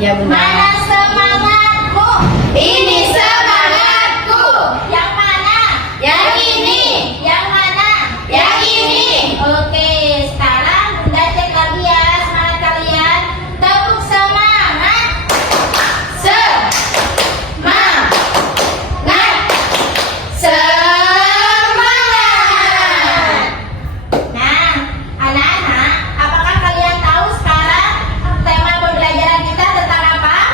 Ya Bunda. Mana semangatmu? Ini semangatku. Yang mana? Yang ini. Yang mana? Yang ini. Oke, sekarang Bunda cek lagi ya semangat kalian. Tepuk semangat. Semangat. Semangat. Nah, anak-anak, apakah kalian tahu sekarang tema pembelajaran kita tentang apa?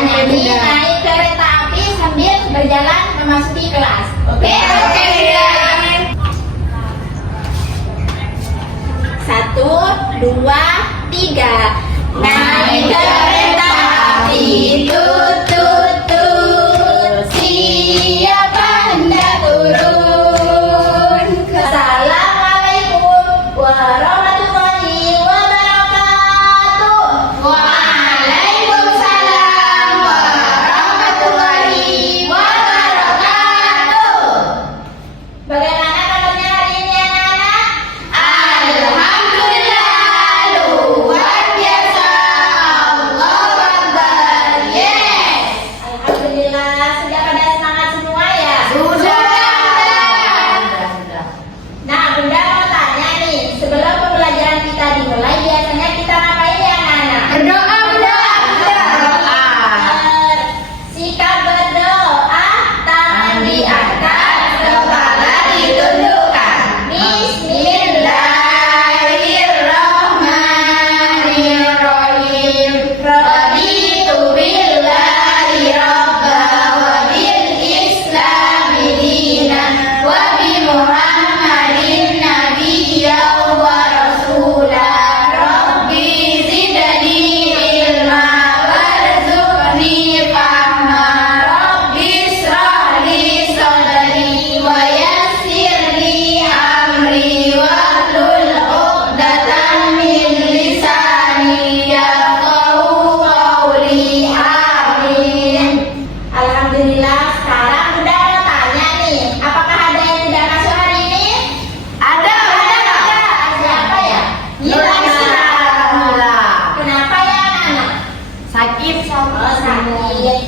caranya nih naik kereta api sambil berjalan memasuki kelas. Oke? Oke, Bunda. 1, 2, 3. Naik kereta api, tut tut tut. Siapa hendak turun? Assalamualaikum warahmatullahi wabarakatuh. Waalaikumsalam warahmatullahi wabarakatuh. Bagaimana kabarnya hari ini anak-anak? Alhamdulillah, luar biasa. Allahu Akbar. Yes. Alhamdulillah, sudah pada semangat semua ya? Sudah. Nah, Bunda mau tanya nih, sebelum pembelajaran kita dimulai, biasanya kita ngapain ya anak-anak? Berdoa, Bunda. Sikap berdoa, tangan diangkat, kepala ditundukkan. Bismillahirrahmanirrahim. Raditu billahi rabba wa bil islami dinan wa bi Muhammadin nabiyyan wa rasula. Rabbi zidni ilma warzuqni fahma. Rabbi israh li sadri wa yassir li amri wahlul 'uqdatam min lisani yafqahu qawli. Amin. Alhamdulillah, sekarang Bunda mau tanya nih, apakah ada yang tidak masuk hari ini? Ada. Siapa ya? Kenapa ya anak-anak? Sakit. Oh, sakit.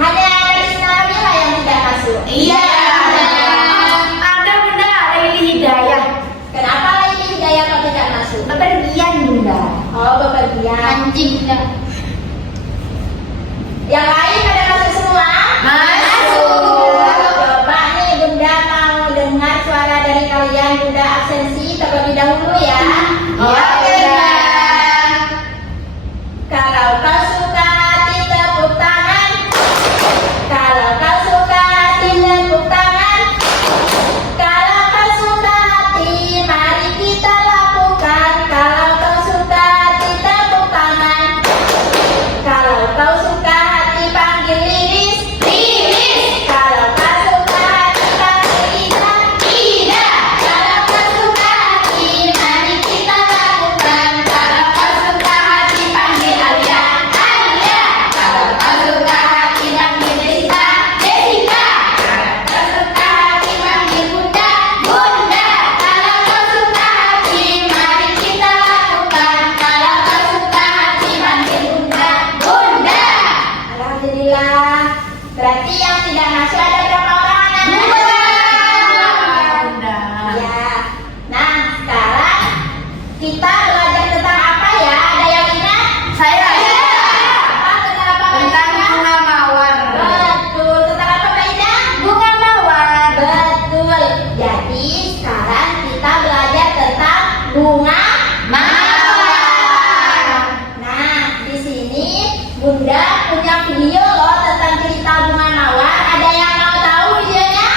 Hanya Bismillah yang tidak masuk. Iya. Ada, Bunda, Laili Hidayah. Kenapa lagi Hidayah kok tidak masuk? Bepergian, Bunda. Oh, bepergian. Anjing, Bunda. Yang lain pada masuk semua? Masuk. Coba nih Bunda mau dengar suara dari kalian. Bunda absensi terlebih dahulu ya. Iya, Bunda. Kalau kau suka hati tepuk tangan. Kalau kau suka hati tepuk tangan. Kalau kau suka hati mari kita lakukan. Kalau kau suka hati tepuk tangan. Kalau kau suka hati panggil Lilis. Lilis. Kalau kau suka hati panggil Ida. Ida. Kalau kau suka hati mari kita lakukan. Kalau kau suka hati panggil Alia. Alia. Kalau kau suka hati panggil Jessica. Jessica. Kalau kau suka hati panggil Bunda. Bunda. Kalau kau suka hati mari kita lakukan. Kalau kau suka hati panggil Bunda. Bunda. Alhamdulillah. Berarti yang tidak masuk ada berapa orang anak-anak? Bunda. Ya. Nah, sekarang kita belajar tentang apa ya? Ada yang ingat? Saya Apa? Tentang apa? Mbak tentang Ida? bunga mawar. Betul. Tentang apa Mbak Ida? Bunga mawar. Betul. Jadi sekarang kita belajar tentang bunga Mawar. Nah, di sini Bunda punya video loh tentang cerita bunga mawar. Ada yang mau tahu videonya?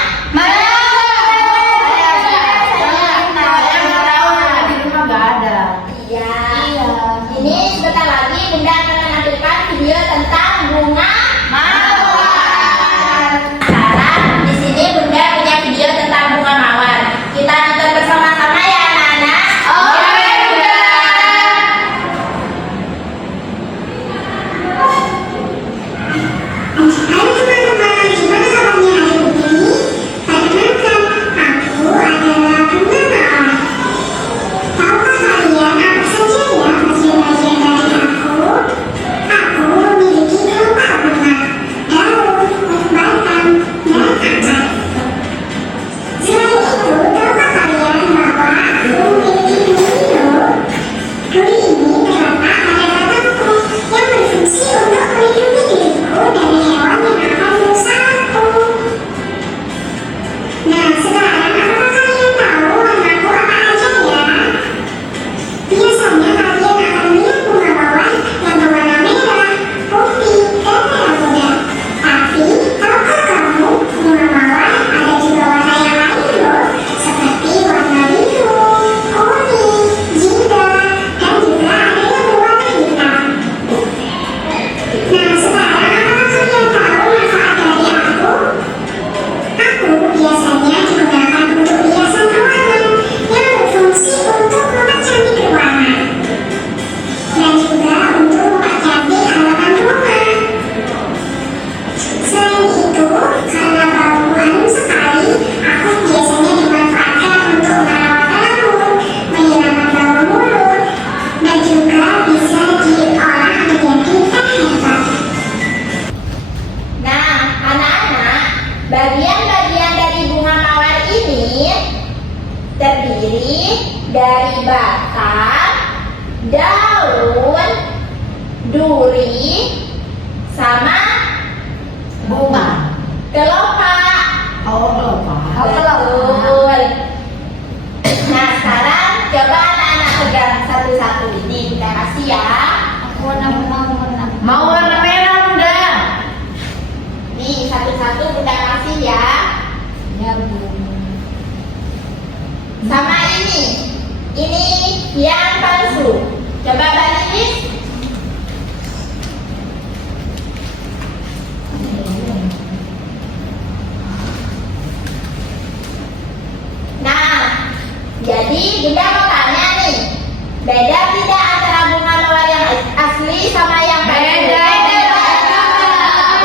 karena baumu harum sekali, aku biasanya dimanfaatkan untuk merawat rambut, menghilangkan bau mulut, dan juga bisa diolah menjadi teh herbal. Nah, anak-anak, bagian-bagian dari bunga mawar ini terdiri dari batang, daun, duri, sama Bunga. kelopak. Betul. Nah, sekarang coba anak-anak pegang satu-satu ini. Kita kasih ya. Mau warna merah Bunda? Nih, satu-satu kita kasih ya. Ya Bu. Sama ini yang palsu. Coba balik. Nah, jadi Bunda mau tanya nih, beda tidak antara bunga mawar yang asli sama yang palsu? Beda.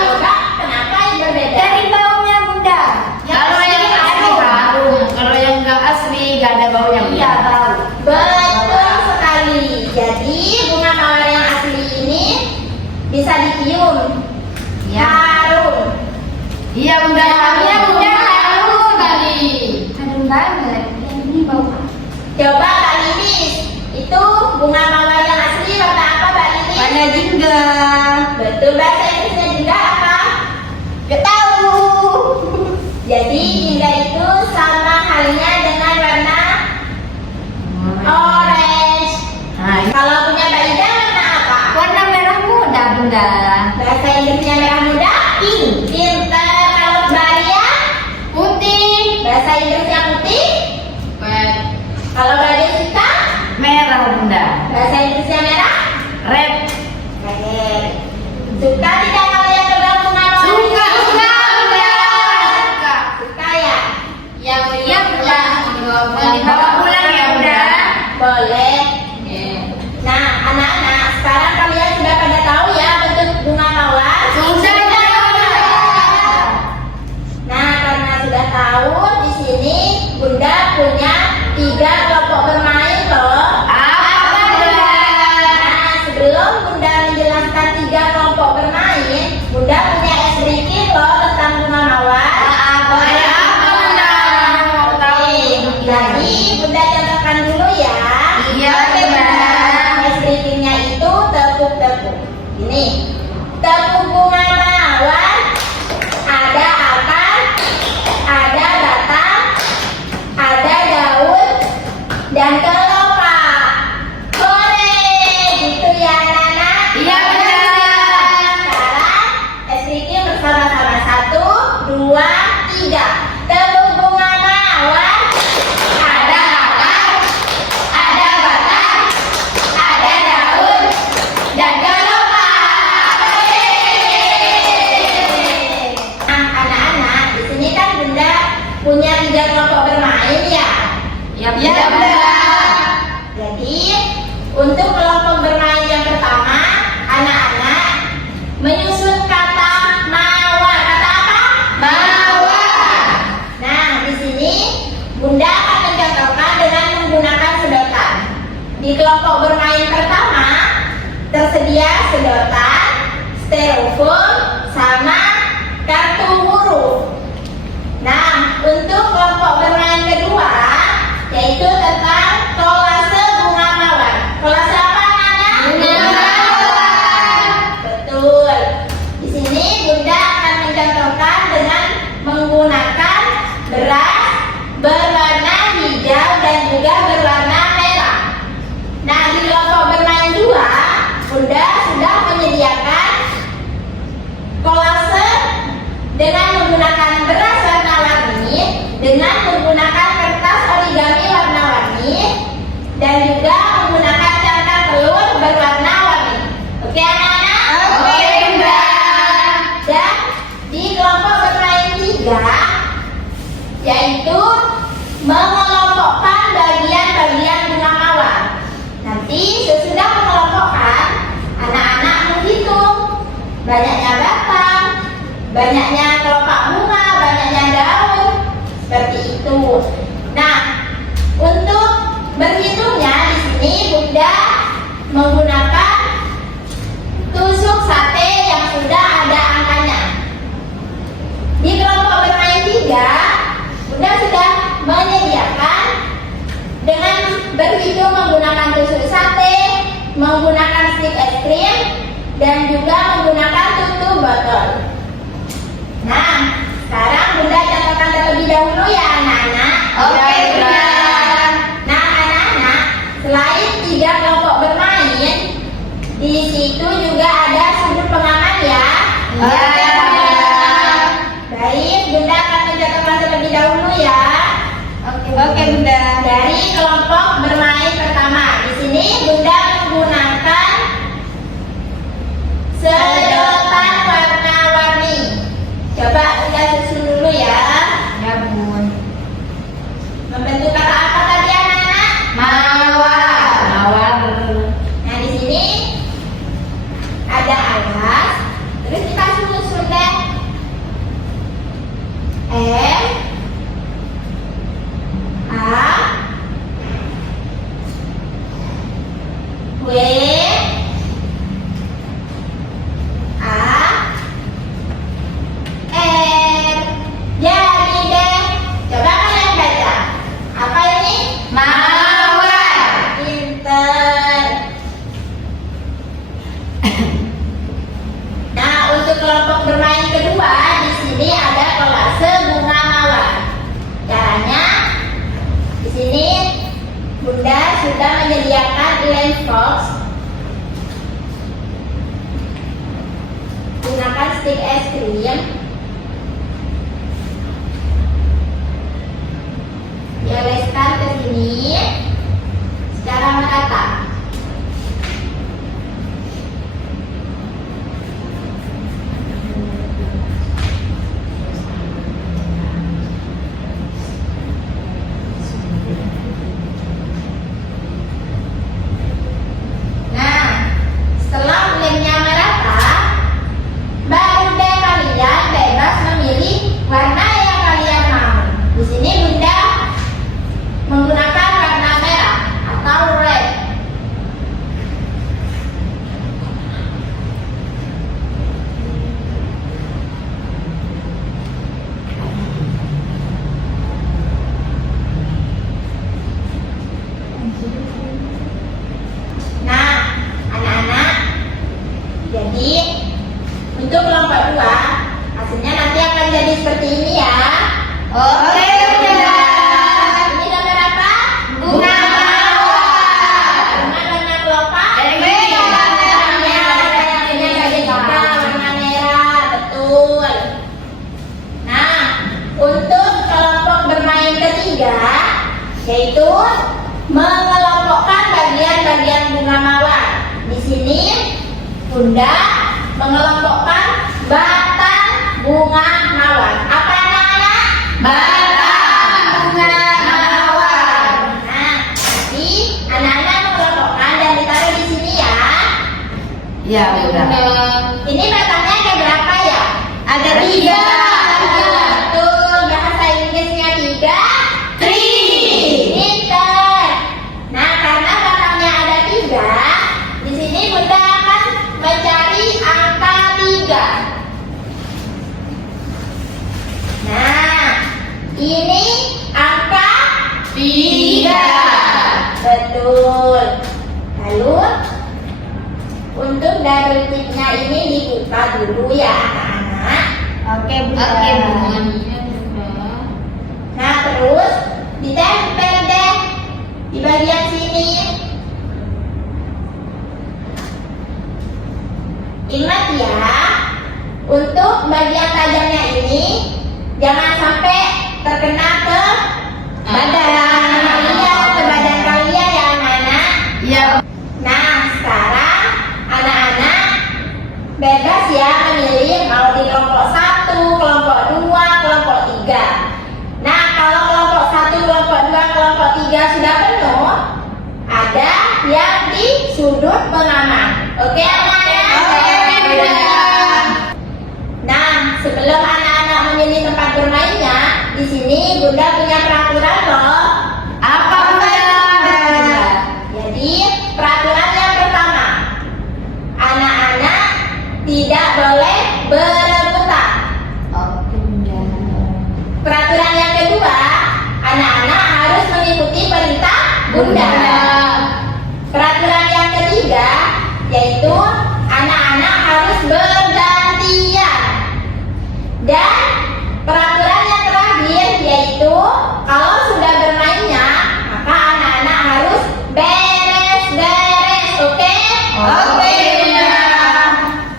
Coba, kenapa yang berbeda? Dari baunya Bunda. Kalau yang asli harum, kalau yang nggak asli nggak ada baunya. Iya bau. Betul sekali. Jadi bunga mawar yang asli ini bisa dicium. Iya. Harum. Iya Bunda. Iya, Bunda. Harum sekali. Harum banget. Ini bau apa? Coba Mbak Lilis, itu bunga mawar yang asli warna apa Mbak Lilis? Warna jingga. Betul, bahasa Inggrisnya juga apa? Gak tahu. Jadi jingga itu sama halnya dengan warna orange. Nah, Kalau punya Mbak Ida warna apa? warna merah muda Bunda. Bahasa Inggrisnya merah muda? Pink. Pinter. Kalau Mbak Ria? Putih. Bahasa Inggrisnya putih? Kalau Mbak Desika? Merah Bunda. Bahasa Inggrisnya merah? Red. Red. Suka tidak kalian pegang bunga mawar? Suka Bunda. Suka ya? Yang Bunda. Mau dibawa pulang ya Bunda. Boleh. Nah, anak-anak, sekarang kalian sudah pada tahu ya bentuk bunga mawar? Sudah. Nah, karena sudah tahu, di sini Bunda punya 3 kelompok bermain loh. Apa Bunda? Nah, sebelum Bunda menjelaskan 3 kelompok bermain, Bunda punya sedikit loh tentang bunga mawar. Apa Bunda? Mau tahu? Jadi Bunda contohkan dulu ya. Iya Bunda. Esrikingnya itu tepuk-tepuk. Ini tepuk bunga mawar. Ada akar, ada batang, ada daun, dan kelopak. Hore, gitu ya anak-anak. Iya Bunda. Sekarang Esriking bersama-sama 1, 2, 3. Tepuk bunga mawar. Ada akar, ada batang, ada daun, dan kelopak. Nah, anak-anak, di sini kan Bunda punya 3 kelompok bermain ya. Iya Bunda. Jadi, untuk kelompok bermain yang pertama, anak-anak menyusun kata mawar. Kata apa? Mawar. Nah, di sini Bunda akan mencontohkan dengan menggunakan sedotan. Di kelompok bermain pertama tersedia sedotan, styrofoam, sama kartu huruf. Nah, untuk kelompok bermain kedua yaitu tentang kolase bunga mawar. Kolase apa anak-anak? Bunga mawar. Betul. Di sini Bunda akan mencontohkan dengan menggunakan beras berwarna hijau dan juga berwarna merah. Nah, di kelompok bermain 2, Bunda sudah menyediakan kolase dengan menggunakan beras warna-warni, dengan menggunakan kertas origami warna-warni, dan juga menggunakan cangkang telur berwarna-warni. Oke anak-anak? Oke Bunda. Dan di kelompok bermain 3, yaitu mengelompokkan bagian-bagian bunga mawar. Nanti sesudah mengelompokkan, anak-anak menghitung banyaknya batang, banyaknya kelopak bunga, banyaknya daun. Seperti itu. Nah, untuk berhitungnya di sini Bunda menggunakan tusuk sate yang sudah ada angkanya. Di kelompok bermain 3, Bunda sudah menyediakan dengan berhitung menggunakan tusuk sate, menggunakan stik es krim, dan juga menggunakan tutup botol. Nah, sekarang Bunda catatkan terlebih dahulu ya anak-anak. Oke, Bunda. Nah, anak-anak, selain 3 kelompok bermain, di situ juga ada sudut pengaman ya. Iya, Bunda. Baik, Bunda akan mencatatkan terlebih dahulu ya. Oke, Bunda. Dari kelompok bermain pertama, di sini Bunda menggunakan sedotan warna-warni. Coba Bunda susun dulu ya. Ya, Bun. Membentuk kata apa tadi anak-anak? Mawar. Mawar. Nah, di sini ada alas. Terus kita susun deh. M A W A R. Jadi deh, coba kalian baca. Apa ini? Mawar. Pinter. Nah, untuk kelompok bermain kedua, di sini ada kolase bunga mawar. Caranya, di sini Bunda sudah menyediakan lunch box. Gunakan stik es krim. Dioleskan ke sini secara merata. Nah, setelah lemnya merata, baru deh kalian bebas memilih warna yang kalian mau. Di sini Bunda menggunakan warna merah atau red. Nah, anak-anak, jadi untuk kelompok 2 hasilnya nanti akan jadi seperti ini ya. Oke, Bunda. Ini gambar apa? Bunga mawar. Bunga warna kelopak. Merah. Warnanya tadi juga warna merah, betul. Nah, untuk kelompok bermain ketiga, yaitu mengelompokkan bagian-bagian bunga mawar. Di sini Bunda mengelompokkan batang bunga mawar. Apa anak-anak? Batang bunga mawar. Nah, jadi anak-anak mengelompokkan dan ditaruh di sini ya. Ya, Bunda. Ini batangnya ada berapa ya? Ada 3. Betul, bahasa Inggrisnya 3. Three. Pinter. Nah, karena batangnya ada 3, di sini Bunda akan mencari angka 3. Nah, ini angka 3. Betul. Lalu untuk double tipnya ini dibuka dulu ya anak-anak. Oke, Bun. Nah, terus ditempel deh di bagian sini. Ingat ya, untuk bagian tajamnya ini jangan sampai terkena ke badan kalian, ke badan kalian ya anak-anak. Ya. Nah, sekarang anak-anak bebas ya memilih mau di kelompok 1, kelompok 2, kelompok 3. Nah, kalau kelompok 1, kelompok 2, kelompok 3 sudah penuh, ada yang di sudut pengaman. Oke anak-anak? Oke, Bunda. Nah, sebelum anak-anak memilih tempat bermain sini Bunda punya peraturan loh. Apa Bunda? Jadi peraturan yang pertama, anak-anak tidak boleh berebutan. Oke Bunda. Peraturan yang kedua, anak-anak harus mengikuti perintah Bunda. Peraturan yang ketiga, yaitu anak-anak harus bergantian. Dan peraturan yang terakhir, yaitu kalau sudah bermainnya, maka anak-anak harus beres-beres, oke? Oke Bunda.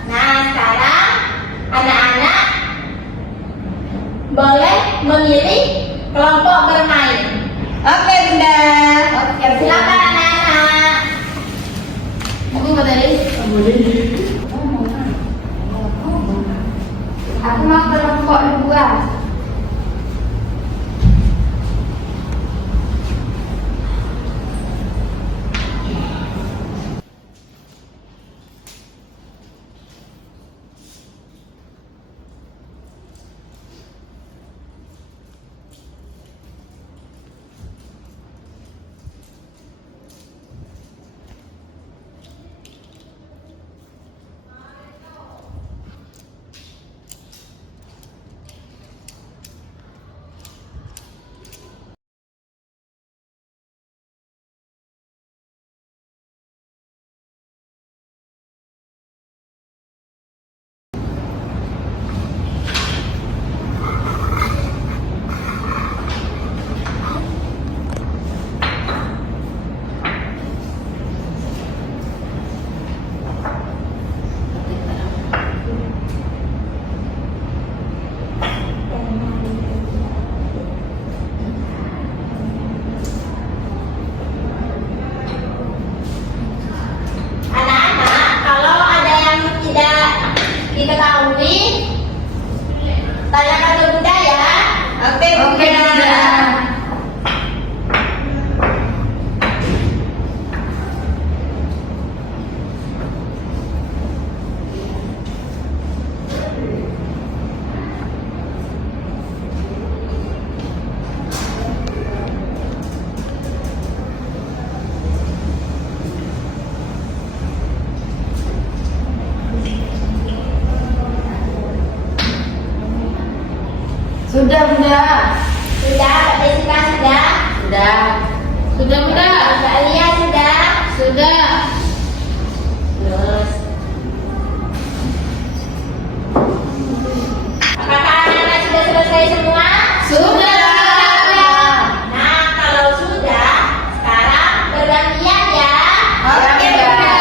Nah, sekarang anak-anak boleh memilih kelompok bermain. Oke Bunda. Oke Silakan anak-anak. Aku mau tadi. Aku mau kelompok 2. Anak-anak, kalau ada yang tidak diketahui, tanyakan ke Bunda ya. Oke Bunda. Sudah Bunda. Sudah, Mbak Jessica sudah. Sudah. Sudah Bunda. Mbak Alia sudah. Sudah. Terus, apakah anak-anak sudah selesai semua? Sudah. Nah, kalau sudah, sekarang bergantian ya. Oke Bunda.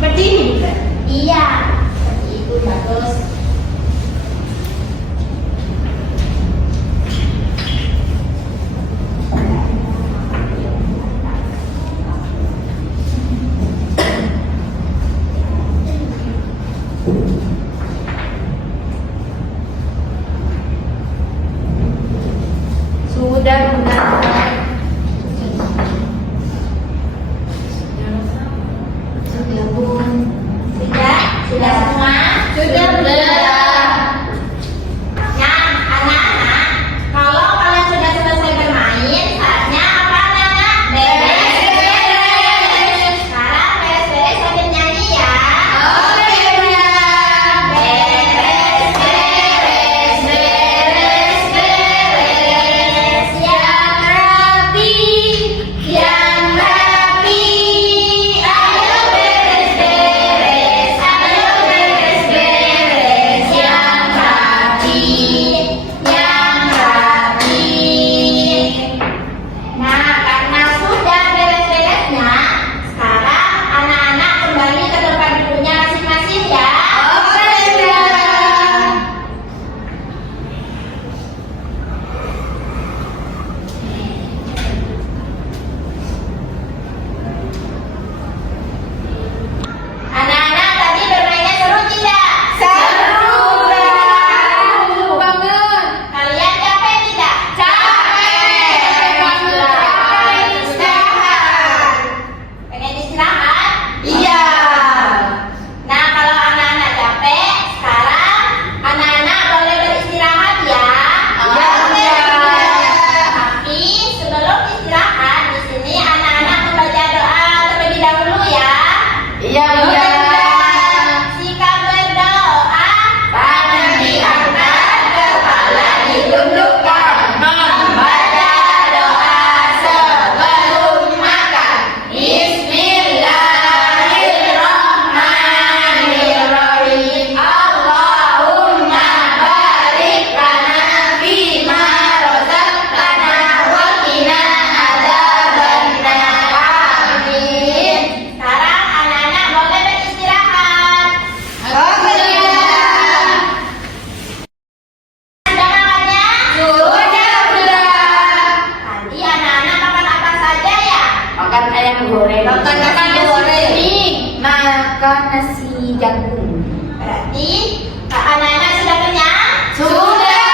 Seperti ini, Bunda? Iya, seperti itu bagus. Sudah Bunda. Sudah Bun. Sudah? Sudah semua? Sudah Bunda. Nah, anak-anak, kalau kalian sudah selesai bermain, saatnya apa anak-anak? Beres-beres. Sekarang beres-beres sambil nyanyi ya. Oke Bunda. Berarti anak-anak sudah kenyang? Sudah.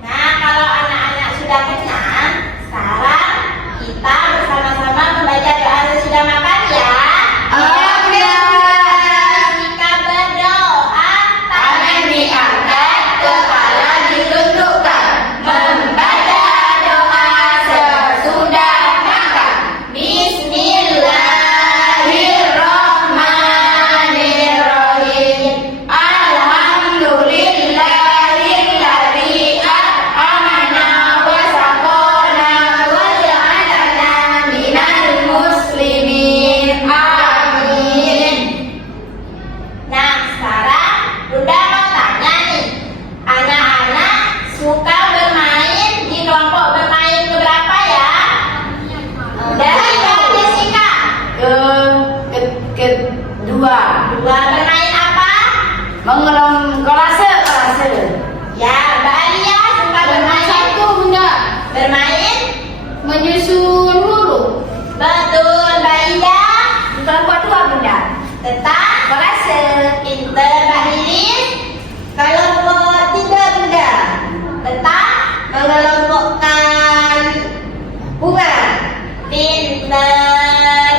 Nah, kalau anak-anak sudah kenyang, sekarang kita bersama-sama membaca doa sesudah makan ya. Oke. Jika berdoa, Tangan diangkat, kepala ditundukkan, membaca doa sesudah makan. Bismillahirrahmanirrahim. Alhamdulillahilladzi at'amana wa saqana wa ja'alana minal muslimin. Amin. Nah, sekarang Bunda mau tanya nih, anak-anak suka bermain di kelompok bermain keberapa ya? Dari Kak Jessica. Kedua, Dua, bermain apa? mengelom kolase. Ya, Mbak Alia suka bermain. Bunda, Bermain? menyusun huruf. Betul, Mbak Ida. Kelompok dua, Bunda. Tetap kolase. Pinter, Mbak Lilis. Kelompok tiga, Bunda. Tetap mengelompokkan bunga. Pinter.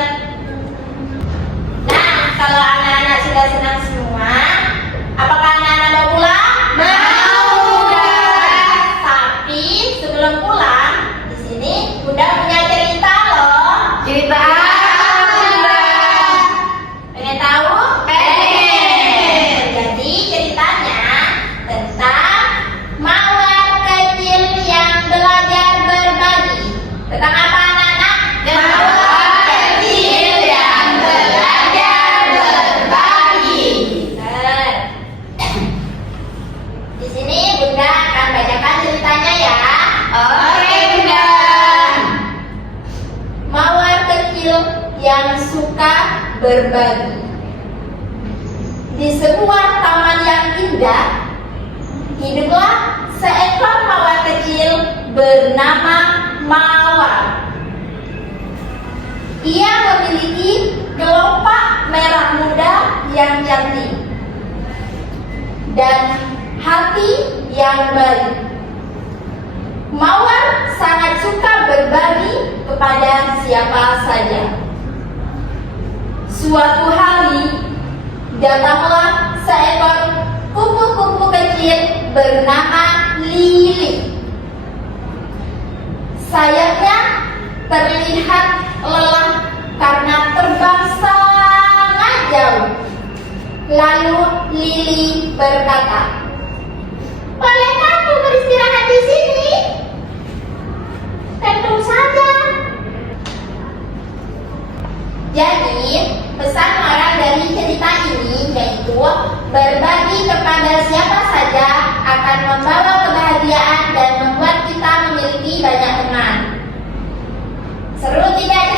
Nah, kalau anak-anak sudah senang semua, apakah anak-anak mau pulang? Tapi sebelum pulang, di sini Bunda punya cerita loh. Cerita apa, Bunda? Pengen tahu? Pengen. Jadi ceritanya tentang mawar kecil yang belajar berbagi. Tentang apa anak-anak? Mawar kecil yang belajar berbagi. Benar. Di sini Bunda akan bacakan ceritanya ya. Oke, Bunda. Mawar kecil yang suka berbagi. Di sebuah taman yang indah, hiduplah seekor mawar kecil bernama Mawar. Ia memiliki kelopak merah muda yang cantik dan hati yang baik. Mawar sangat suka berbagi kepada siapa saja. Suatu hari, datanglah seekor kupu-kupu kecil bernama Lili. Sayapnya terlihat lelah karena terbang sangat jauh. Lalu Lili berkata, "Bolehkah aku beristirahat di sini?" "Tentu saja." Jadi, pesan moral dari cerita ini yaitu berbagi kepada siapa saja akan membawa kebahagiaan dan membuat kita memiliki banyak teman. Seru tidak